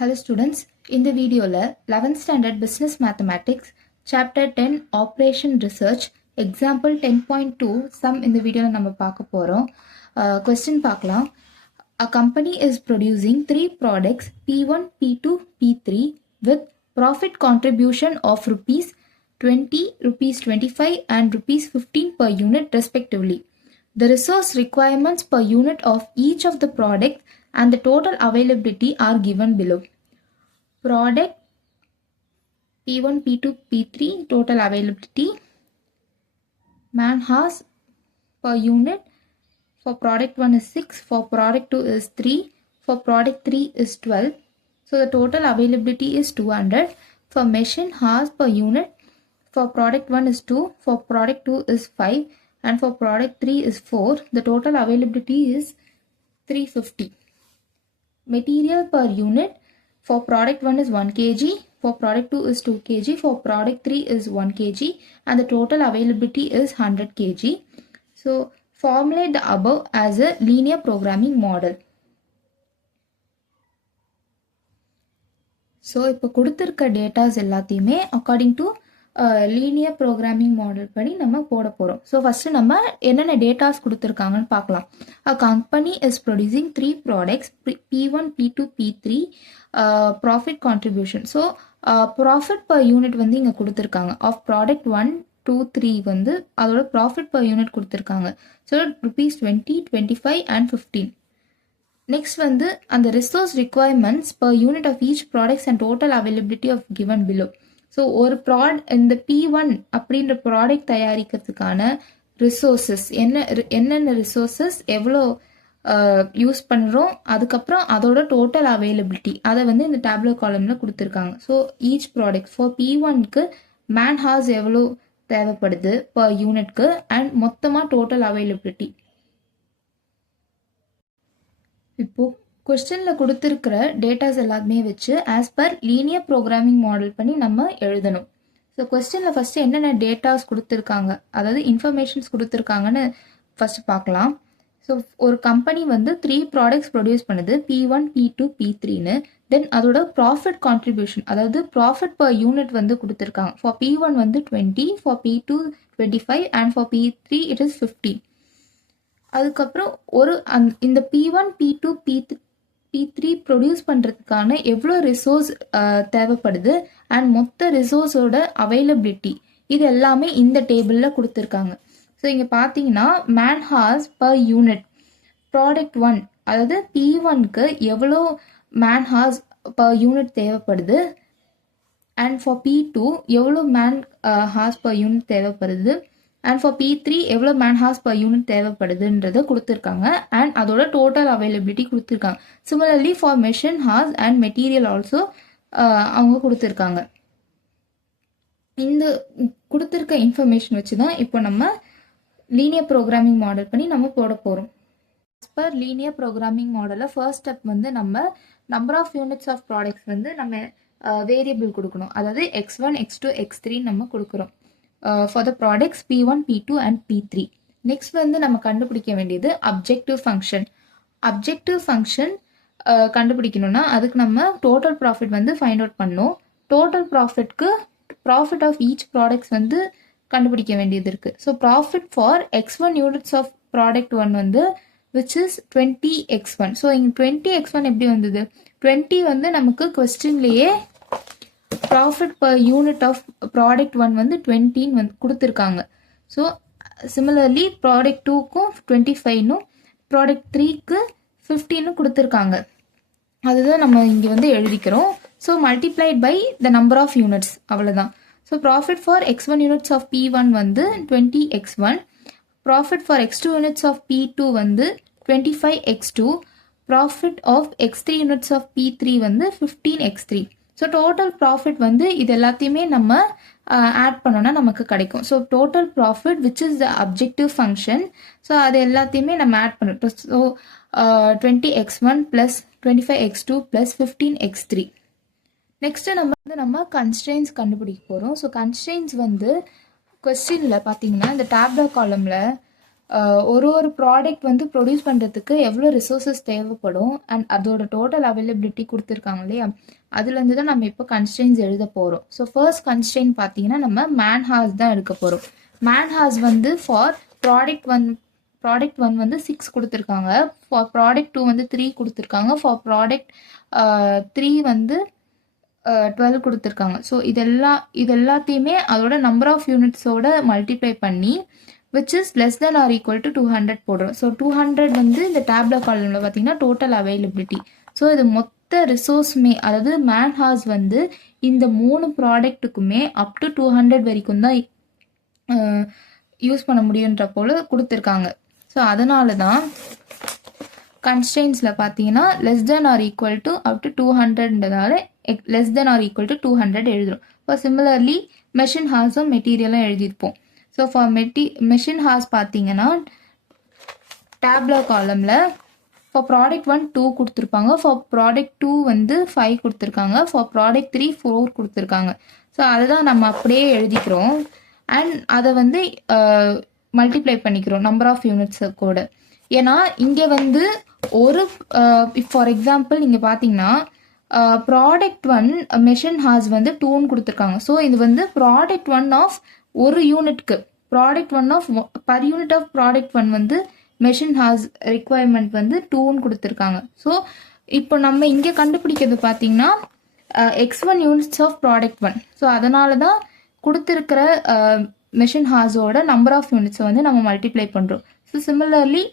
Hello students, in the video 11th standard business mathematics chapter 10 operation research example 10.2 sum in the video நம்ம பார்க்க போறோம். Question பார்க்கலாம். A company is producing 3 products P1, P2, P3 with profit contribution of rupees 20, rupees 25 and rupees 15 per unit respectively. The resource requirements per unit of each of the products and the total availability are given below. Product P1, P2, P3 total availability, man hours per unit. For product 1 is 6, for product 2 is 3, for product 3 is 12. So the total availability is 200. For machine hours per unit, for product 1 is 2, for product 2 is 5 and for product 3 is 4. The total availability is 350. Material per unit, for product 1 is 1 kg, for product 2 is 2 kg, for product 3 is 1 kg and the total availability is 100 kg. So formulate the above as a linear programming model. So இப்போ கொடுத்திருக்க datas எல்லாத்தையுமே according to linear programming model படி நம்ம போட போகிறோம். So first நம்ம என்னென்ன datas கொடுத்துருக்காங்கன்னு பார்க்கலாம். A company is producing 3 products P1, P2, P3 profit contribution. So profit per unit வந்து இங்கே கொடுத்துருக்காங்க. ஆஃப் ப்ராடக்ட் 1, 2, 3 வந்து அதோட ப்ராஃபிட் per unit கொடுத்துருக்காங்க. So rupees 20, 25 and 15. நெக்ஸ்ட் வந்து அந்த resource requirements per unit of each products and total availability of given below. So ஒரு இந்த P1 அப்படின்ற ப்ராடக்ட் தயாரிக்கிறதுக்கான ரிசோர்ஸஸ் என்னென்ன ரிசோர்ஸஸ் எவ்வளோ யூஸ் பண்ணுறோம், அதுக்கப்புறம் அதோட டோட்டல் அவைலபிலிட்டி அதை வந்து இந்த டேப்லோ காலமில் கொடுத்துருக்காங்க. ஸோ ஈச் ப்ராடக்ட் ஃபார் P1க்கு மேன் ஹார்ஸ் எவ்வளோ தேவைப்படுது பர் யூனிட்க்கு அண்ட் மொத்தமாக டோட்டல் அவைலபிலிட்டி. இப்போது கொஸ்டினில் கொடுத்துருக்கிற டேட்டாஸ் எல்லாமே வச்சு as per linear programming model பண்ணி நம்ம எழுதணும். ஸோ கொஸ்டினில் ஃபஸ்ட்டு என்னென்ன டேட்டாஸ் கொடுத்துருக்காங்க, அதாவது இன்ஃபர்மேஷன்ஸ் கொடுத்துருக்காங்கன்னு ஃபஸ்ட்டு பார்க்கலாம். ஸோ ஒரு கம்பெனி வந்து 3 ப்ராடக்ட்ஸ் ப்ரொடியூஸ் பண்ணுது P1, P2, P3ன்னு. தென் அதோட ப்ராஃபிட் கான்ட்ரிபியூஷன், அதாவது ப்ராஃபிட் பர் யூனிட் வந்து கொடுத்துருக்காங்க. ஃபார் P1 வந்து 20, for P2 25 and for P3 it is 15. அதுக்கப்புறம் இந்த P1, P2, P3 ப்ரொடியூஸ் பண்ணுறதுக்கான எவ்வளோ ரிசோர்ஸ் தேவைப்படுது அண்ட் மொத்த ரிசோர்ஸோட அவைலபிலிட்டி இது எல்லாமே இந்த டேபிளில் கொடுத்துருக்காங்க. ஸோ இங்கே பார்த்தீங்கன்னா man horse per unit product 1, அதாவது P1க்கு எவ்வளோ மேன் ஹார்ஸ் பர் யூனிட் தேவைப்படுது அண்ட் ஃபார் P2 எவ்வளோ மேன் ஹார்ஸ் பர் யூனிட் தேவைப்படுது அண்ட் ஃபார் P3 எவ்வளோ மேன் ஹார்ஸ் பர் யூனிட் தேவைப்படுதுன்றதை கொடுத்துருக்காங்க அண்ட் அதோட டோட்டல் அவைலபிலிட்டி கொடுத்துருக்காங்க. Similarly for machine horse and material also அவங்க கொடுத்துருக்காங்க. இந்த கொடுத்துருக்க இன்ஃபர்மேஷன் வச்சு தான் இப்போ நம்ம லீனியர் ப்ரோக்ராமிங் மாடல் பண்ணி நம்ம போட போகிறோம். பர் லீனியர் ப்ரோக்ராமிங் மாடலில் ஃபர்ஸ்ட் ஸ்டெப் வந்து நம்ம number of units of products வந்து நம்ம வேரியபிள் கொடுக்கணும். அதாவது x1, x2, x3 நம்ம கொடுக்குறோம் for the products P1, P2 and P3. Next வந்து நம்ம கண்டுபிடிக்க வேண்டியது அப்ஜெக்டிவ் ஃபங்க்ஷன். அப்ஜெக்டிவ் ஃபங்க்ஷன் கண்டுபிடிக்கணும்னா அதுக்கு நம்ம டோட்டல் ப்ராஃபிட் வந்து ஃபைண்ட் அவுட் பண்ணணும். டோட்டல் ப்ராஃபிட்க்கு ப்ராஃபிட் ஆஃப் ஈச் ப்ராடக்ட்ஸ் வந்து கண்டுபிடிக்க வேண்டியது இருக்குது. So profit for x1 units of product 1 வந்து விச் இஸ் 20x1. ஸோ இங்கே 20x1 எப்படி வந்தது, 20 வந்து நமக்கு கொஸ்டின்லேயே profit per unit of product 1 வந்து 20 வந்து கொடுத்துருக்காங்க. ஸோ சிமிலர்லி ப்ராடக்ட் 2க்கும் 25னும் ப்ராடக்ட் 3க்கு 15னும் கொடுத்துருக்காங்க. அதுதான் நம்ம இங்கே வந்து எழுதிக்கிறோம். So multiplied by the number of units, அவ்வளோதான். So profit for x1 units of P1 வந்து 20x1, profit for x2 units of P2 வந்து 25x2, profit of x3 units of P3 வந்து 15x3. ஸோ டோட்டல் ப்ராஃபிட் வந்து இது எல்லாத்தையுமே நம்ம add பண்ணோன்னா நமக்கு கிடைக்கும். So total profit which is the objective function. So அது எல்லாத்தையுமே நம்ம ஆட் பண்ணிட்டோம். So 20x1 plus 25x2 plus 15x3. Next நம்ம கன்ஸ்ட்ரெயின்ஸ் கண்டுபிடிக்க போகிறோம். ஸோ கன்ஸ்ட்ரெயின்ஸ் வந்து கொஸ்டினில் பார்த்தீங்கன்னா இந்த டேப்லோ காலமில் ஒரு ப்ராடக்ட் வந்து ப்ரொடியூஸ் பண்ணுறதுக்கு எவ்வளோ ரிசோர்ஸஸ் தேவைப்படும் அண்ட் அதோட டோட்டல் அவைலபிலிட்டி கொடுத்துருக்காங்க இல்லையா, அதுலேருந்து தான் நம்ம இப்போ கன்ஸ்ட்ரெயின்ஸ் எழுத போகிறோம். ஸோ ஃபர்ஸ்ட் கன்ஸ்ட்ரெயின் பார்த்தீங்கன்னா நம்ம மேன் ஹார்ஸ் தான் எடுக்க போகிறோம். மேன் ஹார்ஸ் வந்து ஃபார் ப்ராடக்ட் ஒன் வந்து 6 கொடுத்துருக்காங்க, ஃபார் ப்ராடக்ட் 2 வந்து 3 கொடுத்துருக்காங்க, ஃபார் ப்ராடக்ட் 3 வந்து 12 கொடுத்துருக்காங்க. ஸோ இது எல்லாத்தையுமே அதோட நம்பர் ஆஃப் யூனிட்ஸோட மல்டிப்ளை பண்ணி which is less than or equal to 200 போடுறோம். ஸோ 200 வந்து இந்த டேப்லர் காலமில் பார்த்தீங்கன்னா டோட்டல் அவைலபிலிட்டி. ஸோ இது மொத்த ரிசோர்ஸுமே, அதாவது மேன் ஹார்ஸ் வந்து இந்த 3 ப்ராடக்ட்டுக்குமே அப் டு 200 வரைக்கும் தான் யூஸ் பண்ண முடியுன்ற போல் கொடுத்துருக்காங்க. ஸோ அதனால தான் கன்ஸ்ட்ரெயின்ஸில் பார்த்தீங்கன்னா less than or equal to up to 200ன்றதால less than or equal to 200 எழுதுறோம். இப்போ சிமிலர்லி மெஷின் ஹார்ஸும் மெட்டீரியலும் எழுதியிருப்போம். ஸோ ஃபார் மெஷின் ஹார்ஸ் பார்த்தீங்கன்னா டேப்லர் காலமில் ஃபார் ப்ராடக்ட் 1 2 கொடுத்துருப்பாங்க, ஃபார் ப்ராடக்ட் 2 வந்து 5 கொடுத்துருக்காங்க, ஃபார் ப்ராடக்ட் 3 4 கொடுத்துருக்காங்க. ஸோ அதை தான் நம்ம அப்படியே எழுதிக்கிறோம் அண்ட் அதை வந்து மல்டிப்ளை பண்ணிக்கிறோம் நம்பர் ஆஃப் யூனிட்ஸு கூட. ஏன்னா இங்கே வந்து ஒரு ஃபார் எக்ஸாம்பிள் இங்கே பார்த்தீங்கன்னா ப்ராடக்ட் 1 மெஷின் ஹார்ஸ் வந்து 2ன்னு கொடுத்துருக்காங்க. ஸோ இது வந்து ப்ராடக்ட் 1 ஆஃப் ஒரு யூனிட்க்கு product 1 of per unit of product 1 வந்து மெஷின் ஹார்ஸ் ரிக்குவயர்மெண்ட் வந்து 2ன்னு கொடுத்துருக்காங்க. ஸோ இப்போ நம்ம இங்கே கண்டுபிடிக்கிறது பார்த்தீங்கன்னா x1 units of product 1. So அதனால தான் கொடுத்துருக்கிற மெஷின் ஹார்ஸோட நம்பர் ஆஃப் யூனிட்ஸை வந்து நம்ம மல்டிப்ளை பண்ணுறோம். ஸோ சிமிலர்லி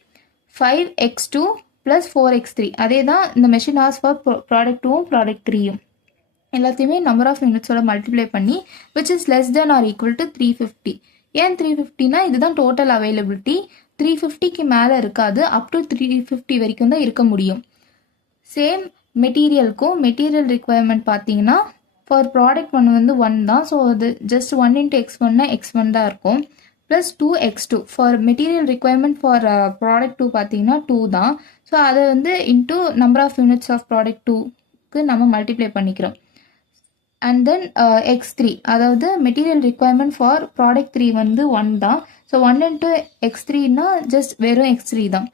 5x2 + 4x3 அதே தான் இந்த மெஷின் ஹார்ஸ் ஃபார் ப்ராடக்ட் 2ம் ப்ராடக்ட் 3யும் எல்லாத்தையுமே நம்பர் ஆஃப் யூனிட்ஸோட மல்டிப்ளை பண்ணி which is less than or equal to 350. ஏன் 350னா இதுதான் டோட்டல் அவைலபிலிட்டி. 350க்கு மேலே இருக்காது, அப் டு 350 வரைக்கும் தான் இருக்க முடியும். சேம் மெட்டீரியலுக்கும் மெட்டீரியல் ரிக்குவயர்மெண்ட் பார்த்தீங்கன்னா ஃபார் ப்ராடக்ட் 1 வந்து 1 தான். ஸோ அது ஜஸ்ட் 1 × x1னா x1 தான் இருக்கும், plus 2x2 for material requirement for product 2 பார்த்தீங்கன்னா 2 தான். ஸோ அதை வந்து into number of units of product 2க்கு நம்ம மல்டிப்ளை பண்ணிக்கிறோம். அண்ட் தென் x3 அதாவது மெட்டீரியல் ரிக்குவயர்மெண்ட் ஃபார் ப்ராடக்ட் 3 வந்து 1 தான். ஸோ 1 × x3னா ஜஸ்ட் வெறும் x3 தான்.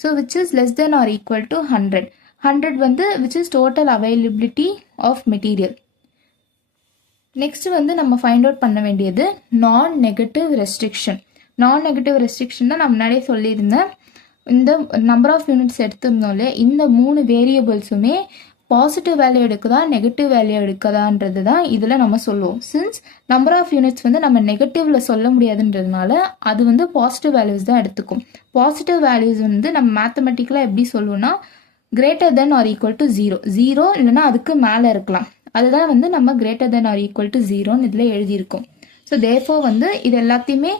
So which is less than or equal to 100. 100 வந்து which is total availability of material. Next வந்து நம்ம ஃபைண்ட் அவுட் பண்ண வேண்டியது நான் நெகட்டிவ் ரெஸ்ட்ரிக்ஷன். நான் நெகட்டிவ் ரெஸ்ட்ரிக்ஷன் தான் நான் முன்னாடியே சொல்லியிருந்தேன். இந்த நம்பர் ஆஃப் யூனிட்ஸ் எடுத்திருந்தோம் இல்லையா, இந்த 3 வேரியபிள்ஸுமே பாசிட்டிவ் வேல்யூ எடுக்குதா நெகட்டிவ் வேல்யூ எடுக்குதான்றது தான் இதில் நம்ம சொல்லுவோம். சின்ஸ் நம்பர் ஆஃப் யூனிட்ஸ் வந்து நம்ம நெகட்டிவ்ல சொல்ல முடியாதுன்றதுனால அது வந்து பாசிட்டிவ் வேல்யூஸ் தான் எடுத்துக்கும். பாசிட்டிவ் வேல்யூஸ் வந்து நம்ம மேத்தமெட்டிக்கலாக எப்படி சொல்லுவோம்னா greater than or equal to 0 0 இல்லைன்னா அதுக்கு மேலே இருக்கலாம். அதுதான் வந்து நம்ம greater than or equal to 0ன்னு இதில் எழுதியிருக்கோம். ஸோ தேர்ஃபோர் வந்து இது எல்லாத்தையுமே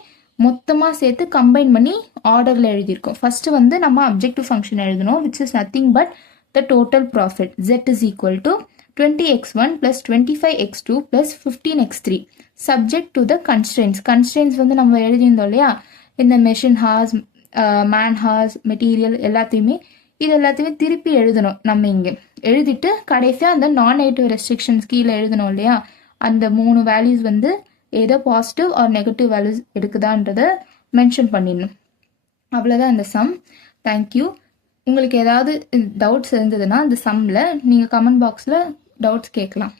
மொத்தமாக சேர்த்து கம்பைன் பண்ணி ஆர்டரில் எழுதியிருக்கோம். ஃபர்ஸ்ட் வந்து நம்ம அப்ஜெக்டிவ் ஃபங்க்ஷன் எழுதணும் which is nothing but the total profit z is equal to 20x1 plus 25x2 plus 15x3 subject to the constraints. constraints வந்து நம்ம எழுதியிருந்தோம் இல்லையா, இந்த machine horse man horse material எல்லாத்தையுமே திருப்பி எழுதணும். நம்ம இங்கே எழுதிட்டு கடைசியாக அந்த நான் நெகட்டிவ் ரெஸ்ட்ரிக்ஷன்ஸ் கீழே எழுதணும் இல்லையா, அந்த 3 வேல்யூஸ் வந்து ஏதோ பாசிட்டிவ் ஆர் நெகட்டிவ் வேல்யூஸ் எடுக்குதான்றதை மென்ஷன் பண்ணிடணும். அவ்வளோதான் இந்த சம். தேங்க்யூ. உங்களுக்கு ஏதாவது டவுட்ஸ் இருந்ததுன்னா இந்த சம்மில் நீங்கள் கமெண்ட் பாக்ஸில் டவுட்ஸ் கேட்கலாம்.